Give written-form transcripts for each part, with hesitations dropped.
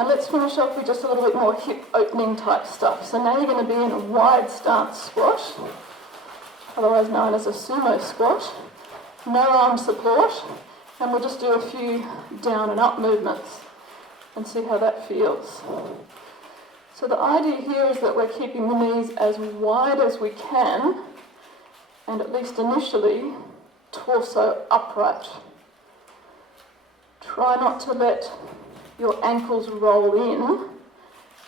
and let's finish off with just a little bit more hip opening type stuff. So now you're going to be in a wide stance squat, otherwise known as a sumo squat. No arm support, and we'll just do a few down and up movements and see how that feels. So the idea here is that we're keeping the knees as wide as we can, and at least initially, torso upright. Try not to let your ankles roll in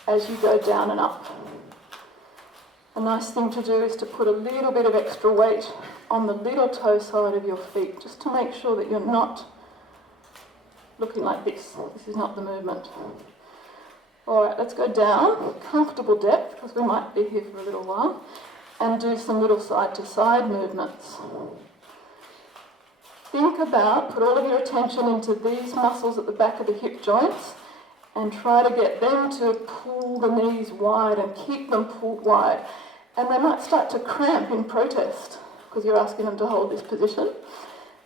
as you go down and up. A nice thing to do is to put a little bit of extra weight on the little toe side of your feet, just to make sure that you're not looking like this. This is not the movement. All right, let's go down, comfortable depth, because we might be here for a little while, and do some little side-to-side movements. Think about, put all of your attention into these muscles at the back of the hip joints and try to get them to pull the knees wide and keep them pulled wide. And they might start to cramp in protest because you're asking them to hold this position.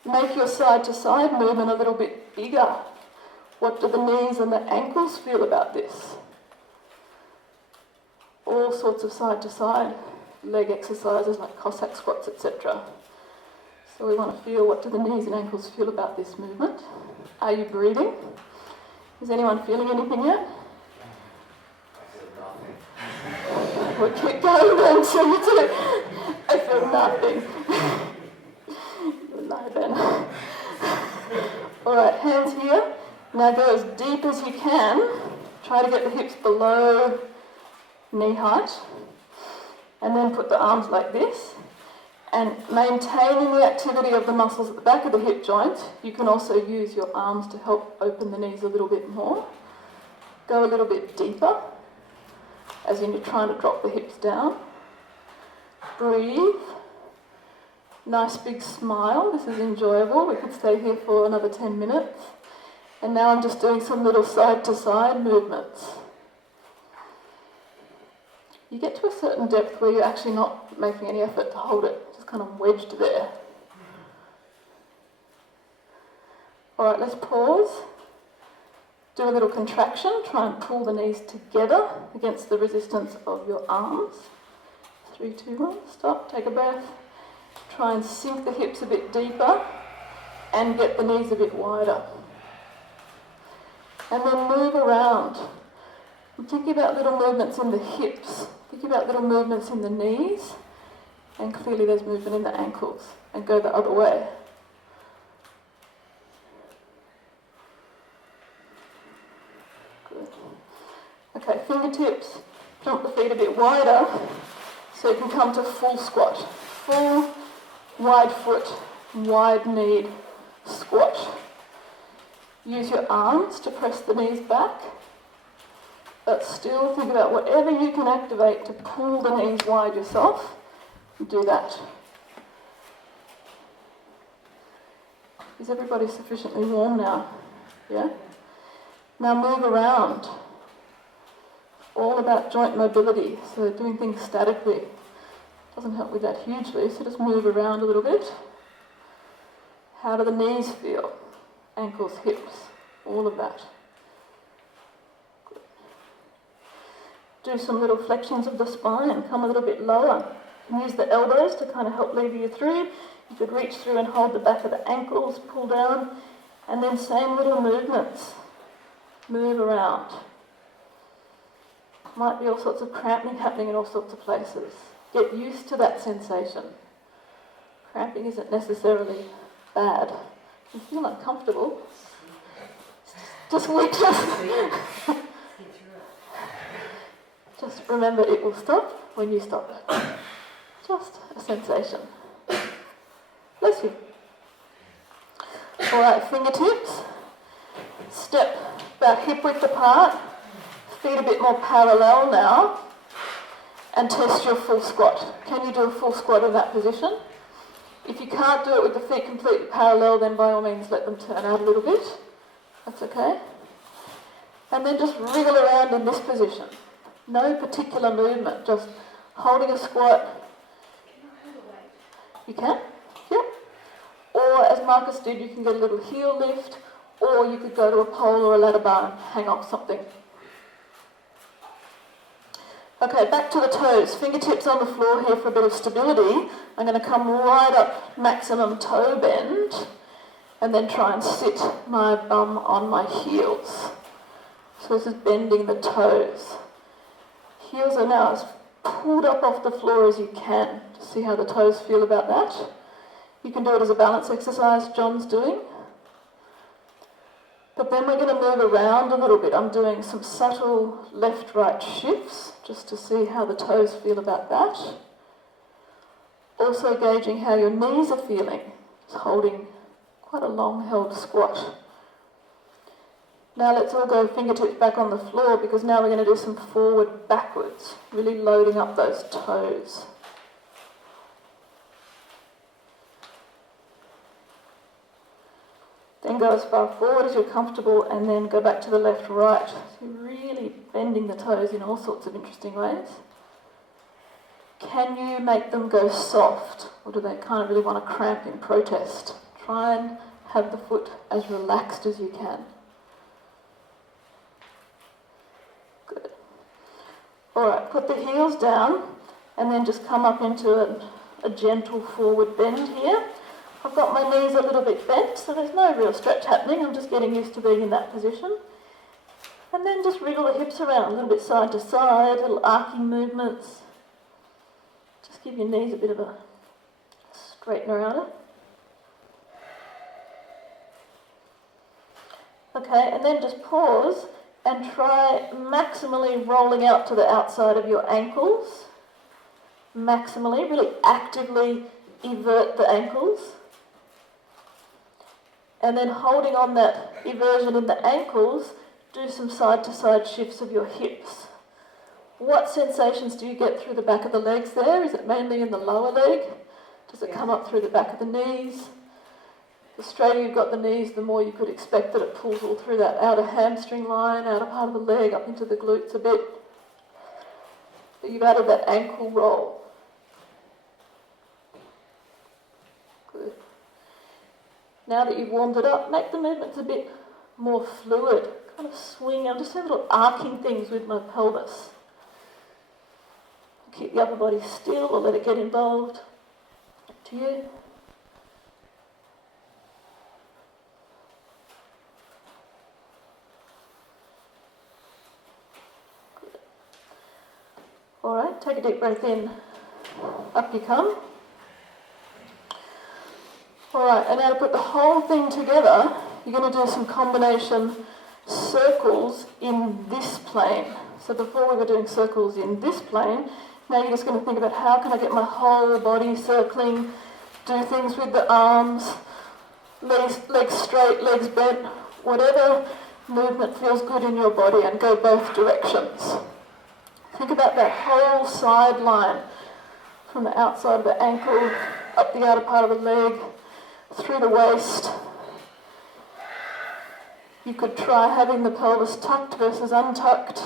Make your side-to-side movement a little bit bigger. What do the knees and the ankles feel about this? All sorts of side-to-side leg exercises like Cossack squats, etc. So we want to feel, what do the knees and ankles feel about this movement? Are you breathing? Is anyone feeling anything yet? We'll keep going then until you do. I feel nothing. You lie then. Alright, hands here. Now go as deep as you can. Try to get the hips below knee height. And then put the arms like this. And maintaining the activity of the muscles at the back of the hip joint, you can also use your arms to help open the knees a little bit more. Go a little bit deeper as you're trying to drop the hips down. Breathe. Nice big smile. This is enjoyable. We could stay here for another 10 minutes. And now I'm just doing some little side-to-side movements. You get to a certain depth where you're actually not making any effort to hold it, just kind of wedged there. Alright, let's pause. Do a little contraction, try and pull the knees together against the resistance of your arms. 3, 2, 1, stop, take a breath. Try and sink the hips a bit deeper and get the knees a bit wider. And then move around. I'm thinking about little movements in the hips. Think about little movements in the knees, and clearly there's movement in the ankles, and go the other way. Good. Okay, fingertips, jump the feet a bit wider, so you can come to full squat. Full, wide foot, wide kneed squat. Use your arms to press the knees back. But still think about whatever you can activate to pull the knees wide yourself. Do that. Is everybody sufficiently warm now? Yeah? Now move around. All about joint mobility, so doing things statically doesn't help with that hugely, so just move around a little bit. How do the knees feel? Ankles, hips, all of that. Do some little flexions of the spine and come a little bit lower. You can use the elbows to kind of help lever you through. You could reach through and hold the back of the ankles, pull down, and then same little movements. Move around. Might be all sorts of cramping happening in all sorts of places. Get used to that sensation. Cramping isn't necessarily bad. You feel uncomfortable. Just weakness. Just remember, it will stop when you stop it. Just a sensation. Bless you. Alright, fingertips. Step about hip width apart. Feet a bit more parallel now. And test your full squat. Can you do a full squat in that position? If you can't do it with the feet completely parallel, then by all means let them turn out a little bit. That's okay. And then just wriggle around in this position. No particular movement, just holding a squat. You can? Yep. Or as Marcus did, you can get a little heel lift, or you could go to a pole or a ladder bar and hang off something. Okay, back to the toes. Fingertips on the floor here for a bit of stability. I'm going to come right up maximum toe bend and then try and sit my bum on my heels. So this is bending the toes. Heels are now as pulled up off the floor as you can to see how the toes feel about that. You can do it as a balance exercise John's doing. But then we're going to move around a little bit. I'm doing some subtle left-right shifts just to see how the toes feel about that. Also gauging how your knees are feeling. Just holding quite a long held squat. Now let's all go fingertips back on the floor because now we're going to do some forward backwards, really loading up those toes. Then go as far forward as you're comfortable and then go back to the left, right. So you're really bending the toes in all sorts of interesting ways. Can you make them go soft, or do they kind of really want to cramp in protest? Try and have the foot as relaxed as you can. Good. Alright, put the heels down and then just come up into a gentle forward bend here. I've got my knees a little bit bent, so there's no real stretch happening. I'm just getting used to being in that position. And then just wriggle the hips around a little bit side to side, little arcing movements. Just give your knees a bit of a straighten around it. Okay, and then just pause and try maximally rolling out to the outside of your ankles. Maximally, really actively evert the ankles. And then holding on that eversion in the ankles, do some side-to-side shifts of your hips. What sensations do you get through the back of the legs there? Is it mainly in the lower leg? Does it come up through the back of the knees? The straighter you've got the knees, the more you could expect that it pulls all through that outer hamstring line, outer part of the leg, up into the glutes a bit. But you've added that ankle roll. Good. Now that you've warmed it up, make the movements a bit more fluid. Kind of swing. I'm just doing little arcing things with my pelvis. Keep the upper body still or let it get involved. Up to you. Good. All right, take a deep breath in. Up you come. Alright, and now to put the whole thing together, you're going to do some combination circles in this plane. So before we were doing circles in this plane, now you're just going to think about how can I get my whole body circling, do things with the arms, legs straight, legs bent, whatever movement feels good in your body, and go both directions. Think about that whole side line from the outside of the ankle, up the outer part of the leg, through the waist. You could try having the pelvis tucked versus untucked.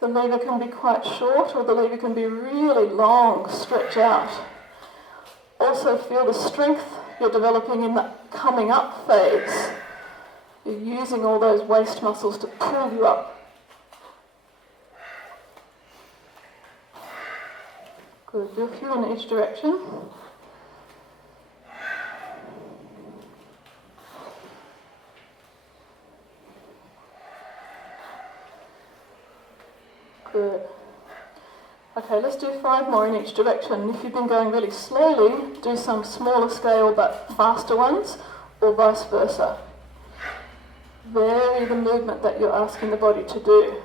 The lever can be quite short or the lever can be really long, stretch out. Also feel the strength you're developing in that coming up phase. You're using all those waist muscles to pull you up. Good, do a few in each direction. Good. Okay, let's do 5 more in each direction. If you've been going really slowly, do some smaller scale but faster ones, or vice versa. Vary the movement that you're asking the body to do.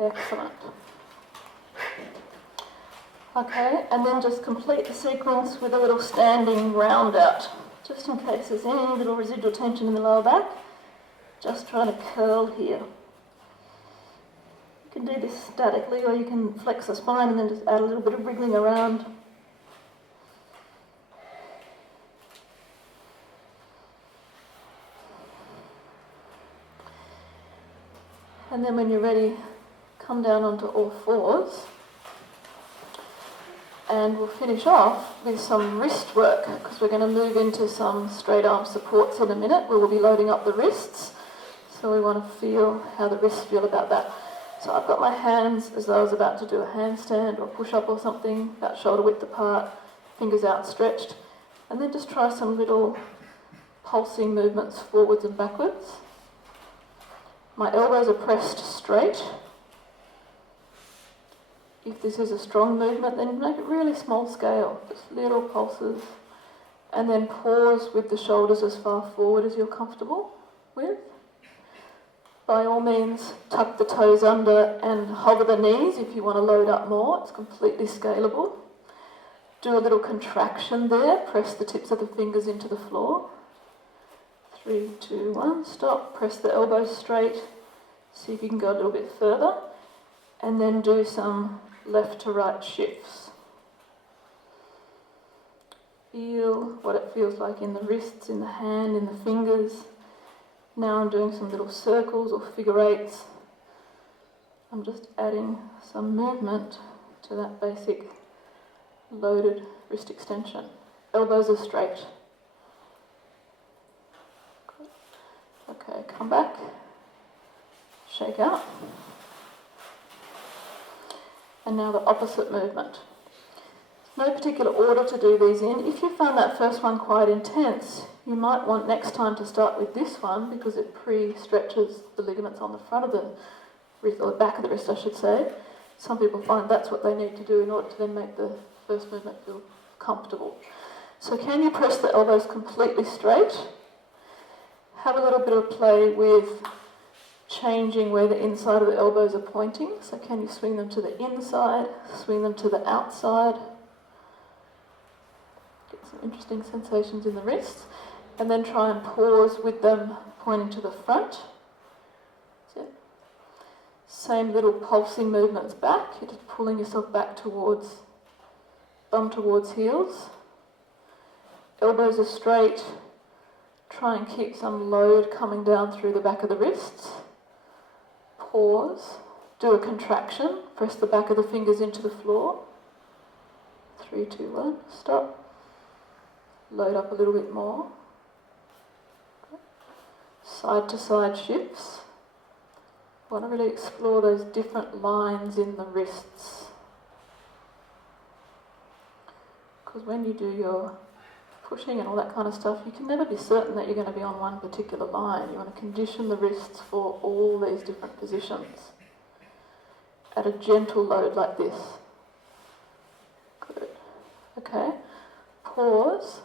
Excellent. Okay, and then just complete the sequence with a little standing round out. Just in case there's any little residual tension in the lower back, just trying to curl here. You can do this statically or you can flex the spine and then just add a little bit of wriggling around. And then when you're ready, come down onto all fours. And we'll finish off with some wrist work, because we're going to move into some straight arm supports in a minute. We will be loading up the wrists, so we want to feel how the wrists feel about that. So I've got my hands as though I was about to do a handstand or push-up or something, about shoulder width apart, fingers outstretched, and then just try some little pulsing movements forwards and backwards. My elbows are pressed straight. If this is a strong movement, then make it really small scale, just little pulses, and then pause with the shoulders as far forward as you're comfortable with. By all means, tuck the toes under and hover the knees if you want to load up more. It's completely scalable. Do a little contraction there, press the tips of the fingers into the floor. 3, 2, 1, stop, press the elbows straight, see if you can go a little bit further, and then do some left to right shifts. Feel what it feels like in the wrists, in the hand, in the fingers. Now I'm doing some little circles or figure eights. I'm just adding some movement to that basic loaded wrist extension. Elbows are straight. Good. Okay, come back. Shake out. And now the opposite movement. No particular order to do these in. If you found that first one quite intense, you might want next time to start with this one, because it pre-stretches the ligaments on the front of the wrist, or the back of the wrist I should say. Some people find that's what they need to do in order to then make the first movement feel comfortable. So can you press the elbows completely straight? Have a little bit of play with changing where the inside of the elbows are pointing. So can you swing them to the inside, swing them to the outside? Get some interesting sensations in the wrists. And then try and pause with them pointing to the front. That's it. Same little pulsing movements back. You're just pulling yourself back towards, bum towards heels. Elbows are straight. Try and keep some load coming down through the back of the wrists. Pause, do a contraction, press the back of the fingers into the floor. 3, 2, 1, stop. Load up a little bit more. Side to side shifts. I want to really explore those different lines in the wrists. Because when you do your pushing and all that kind of stuff, you can never be certain that you're going to be on one particular line. You want to condition the wrists for all these different positions at a gentle load like this. Good. Okay. Pause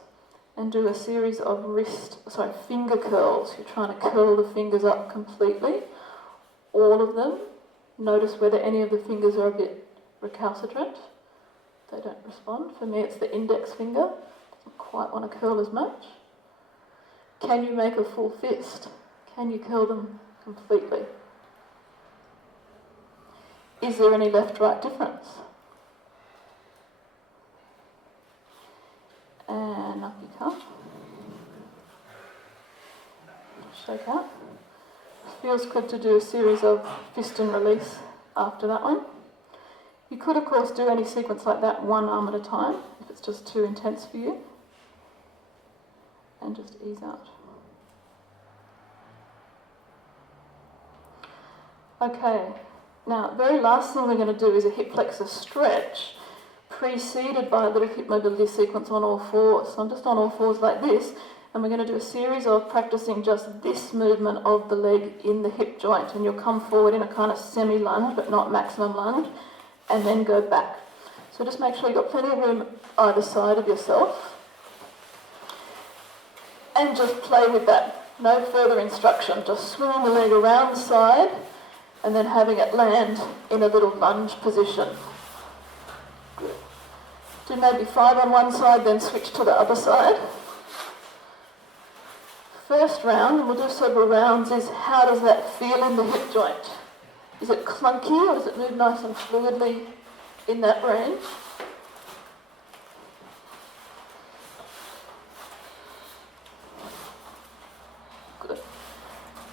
and do a series of finger curls. You're trying to curl the fingers up completely, all of them. Notice whether any of the fingers are a bit recalcitrant. They don't respond. For me, it's the index finger. Quite want to curl as much. Can you make a full fist? Can you curl them completely? Is there any left-right difference? And up you come. Shake out. Feels good to do a series of fist and release after that one. You could, of course, do any sequence like that one arm at a time, if it's just too intense for you. And just ease out. Okay, now very last thing we're going to do is a hip flexor stretch, preceded by a little hip mobility sequence on all fours. So I'm just on all fours like this, and we're going to do a series of practicing just this movement of the leg in the hip joint, and you'll come forward in a kind of semi-lunge, but not maximum lunge, and then go back. So just make sure you've got plenty of room either side of yourself. And just play with that. No further instruction. Just swinging the leg around the side and then having it land in a little lunge position. Good. Do maybe 5 on one side, then switch to the other side. First round, and we'll do several rounds, is how does that feel in the hip joint? Is it clunky or does it move nice and fluidly in that range?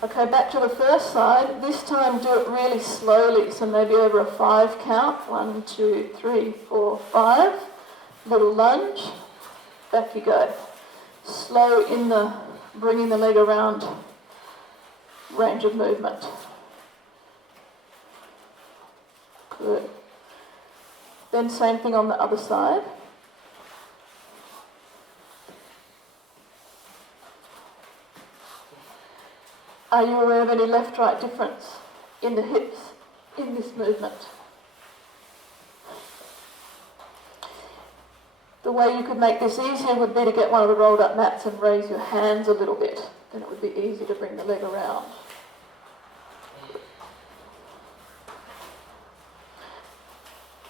Okay, back to the first side. This time do it really slowly, so maybe over a 5 count. 1, 2, 3, 4, 5. Little lunge. Back you go. Slow in the bringing the leg around range of movement. Good. Then same thing on the other side. Are you aware of any left-right difference in the hips in this movement? The way you could make this easier would be to get one of the rolled up mats and raise your hands a little bit. Then it would be easy to bring the leg around.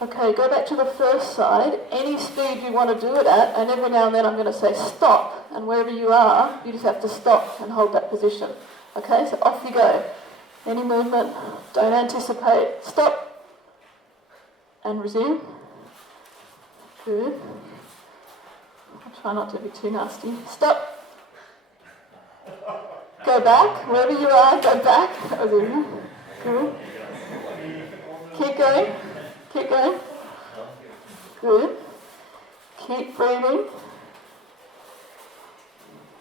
Okay, go back to the first side. Any speed you want to do it at, and every now and then I'm going to say stop, and wherever you are, you just have to stop and hold that position. Okay, so off you go. Any movement, don't anticipate. Stop. And resume. Good. I'll try not to be too nasty. Stop. Go back. Wherever you are, go back. Good. Keep going. Keep going. Good. Keep breathing.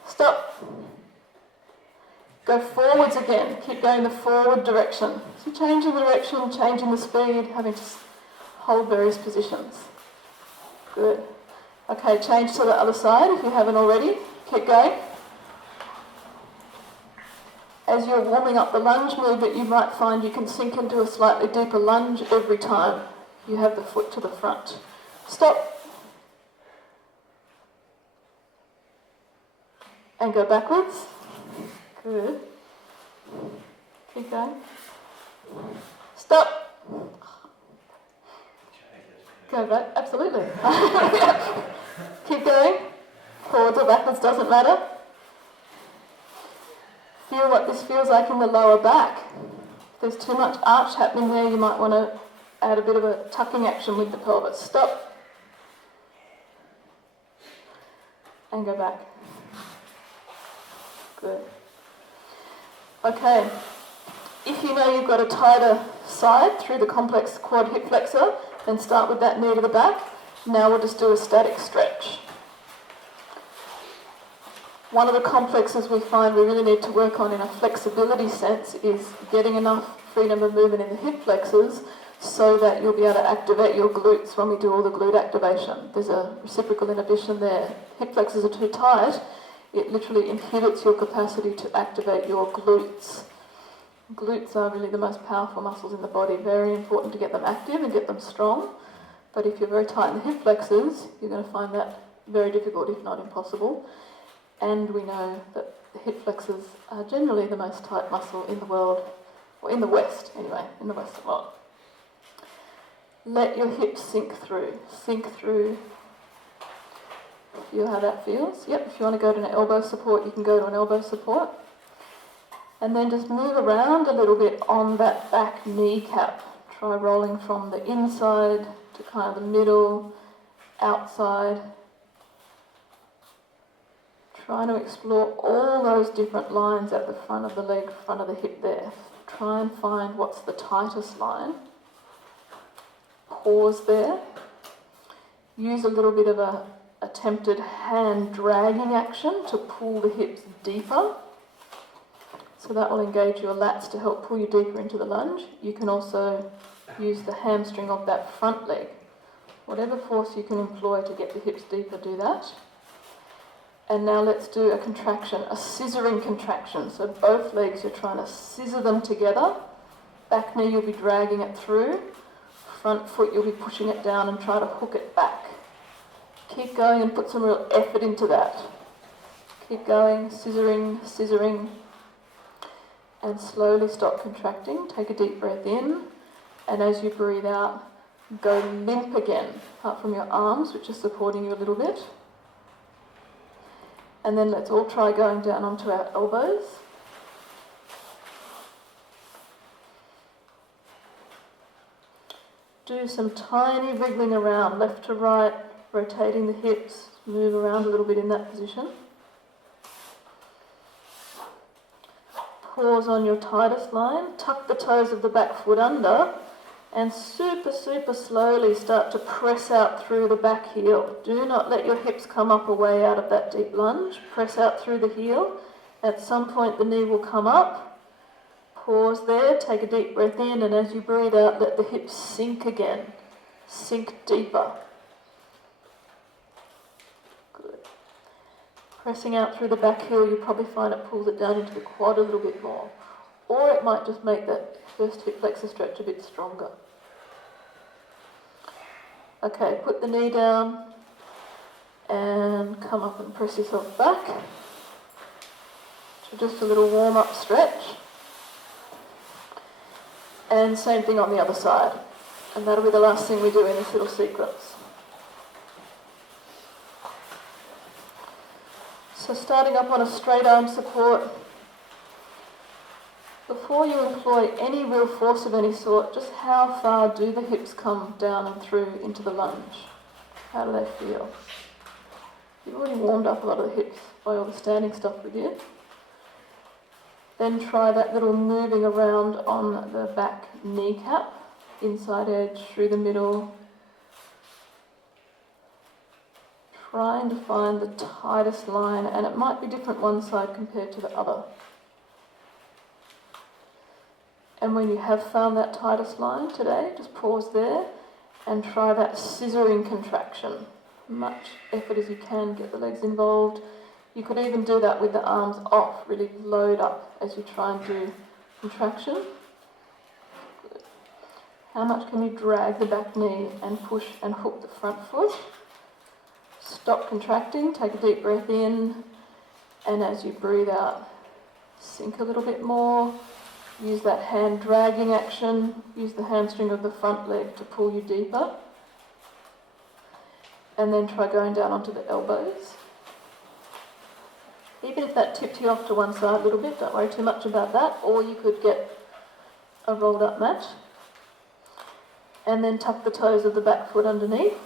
Stop. Go forwards again. Keep going the forward direction. So changing the direction, changing the speed, having to hold various positions. Good. Okay, change to the other side if you haven't already. Keep going. As you're warming up the lunge movement, you might find you can sink into a slightly deeper lunge every time you have the foot to the front. Stop. And go backwards. Good. Keep going. Stop. Go back. Absolutely. Keep going. Forwards or backwards doesn't matter. Feel what this feels like in the lower back. If there's too much arch happening there, you might want to add a bit of a tucking action with the pelvis. Stop. And go back. Good. Okay, if you know you've got a tighter side through the complex quad hip flexor, then start with that knee to the back. Now we'll just do a static stretch. One of the complexes we find we really need to work on in a flexibility sense is getting enough freedom of movement in the hip flexors so that you'll be able to activate your glutes when we do all the glute activation. There's a reciprocal inhibition there. Hip flexors are too tight. It literally inhibits your capacity to activate your glutes. Glutes are really the most powerful muscles in the body. Very important to get them active and get them strong. But if you're very tight in the hip flexors, you're going to find that very difficult, if not impossible. And we know that the hip flexors are generally the most tight muscle in the world, or in the West anyway, in the Western world. Let your hips sink through. Sink through. Feel how that feels. Yep, if you want to go to an elbow support, you can go to an elbow support. And then just move around a little bit on that back kneecap. Try rolling from the inside to kind of the middle, outside. Trying to explore all those different lines at the front of the leg, front of the hip there. Try and find what's the tightest line. Pause there. Use a little bit of a attempted hand dragging action to pull the hips deeper. So that will engage your lats to help pull you deeper into the lunge. You can also use the hamstring of that front leg. Whatever force you can employ to get the hips deeper, do that. And now let's do a contraction, a scissoring contraction. So both legs, you're trying to scissor them together. Back knee, you'll be dragging it through. Front foot, you'll be pushing it down and try to hook it back. Keep going and put some real effort into that. Keep going, scissoring, scissoring. And slowly stop contracting. Take a deep breath in. And as you breathe out, go limp again, apart from your arms, which are supporting you a little bit. And then let's all try going down onto our elbows. Do some tiny wriggling around, left to right, rotating the hips, move around a little bit in that position. Pause on your tightest line, tuck the toes of the back foot under, and super, super slowly start to press out through the back heel. Do not let your hips come up away out of that deep lunge. Press out through the heel. At some point the knee will come up. Pause there, take a deep breath in, and as you breathe out, let the hips sink again. Sink deeper. Good. Pressing out through the back heel, you probably find it pulls it down into the quad a little bit more. Or it might just make that first hip flexor stretch a bit stronger. Okay, put the knee down and come up and press yourself back. So just a little warm-up stretch. And same thing on the other side. And that'll be the last thing we do in this little sequence. So starting up on a straight arm support, before you employ any real force of any sort, just how far do the hips come down and through into the lunge? How do they feel? You've already warmed up a lot of the hips by all the standing stuff with you. Then try that little moving around on the back kneecap, inside edge, through the middle. Trying to find the tightest line, and it might be different one side compared to the other. And when you have found that tightest line today, just pause there and try that scissoring contraction. Much effort as you can, get the legs involved. You could even do that with the arms off, really load up as you try and do contraction. Good. How much can you drag the back knee and push and hook the front foot? Stop contracting, take a deep breath in, and as you breathe out, sink a little bit more. Use that hand dragging action, use the hamstring of the front leg to pull you deeper. And then try going down onto the elbows. Even if that tipped you off to one side a little bit, don't worry too much about that, or you could get a rolled up mat. And then tuck the toes of the back foot underneath.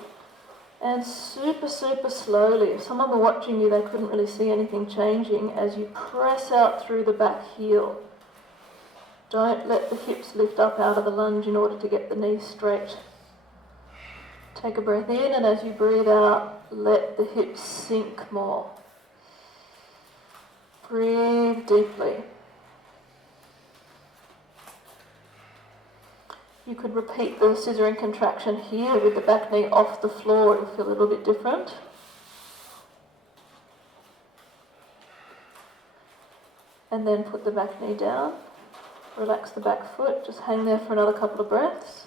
And super, super slowly, if someone were watching you, they couldn't really see anything changing as you press out through the back heel. Don't let the hips lift up out of the lunge in order to get the knees straight. Take a breath in, and as you breathe out, let the hips sink more. Breathe deeply. You could repeat the scissoring contraction here with the back knee off the floor. It'll feel a little bit different. And then put the back knee down. Relax the back foot. Just hang there for another couple of breaths.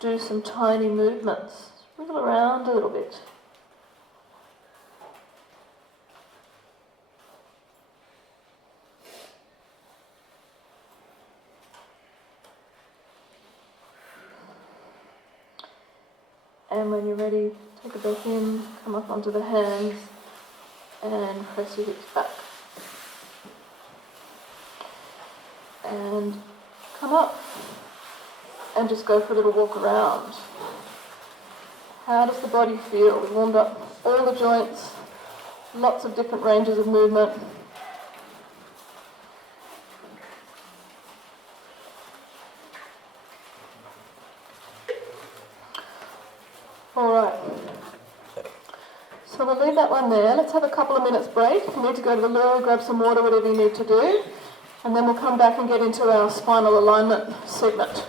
Do some tiny movements. Wiggle around a little bit. And when you're ready, take a breath in, come up onto the hands, and press your hips back. And come up, and just go for a little walk around. How does the body feel? We've warmed up all the joints, lots of different ranges of movement. Alright, so we'll leave that one there. Let's have a couple of minutes break. If you need to go to the loo, grab some water, whatever you need to do. And then we'll come back and get into our spinal alignment segment.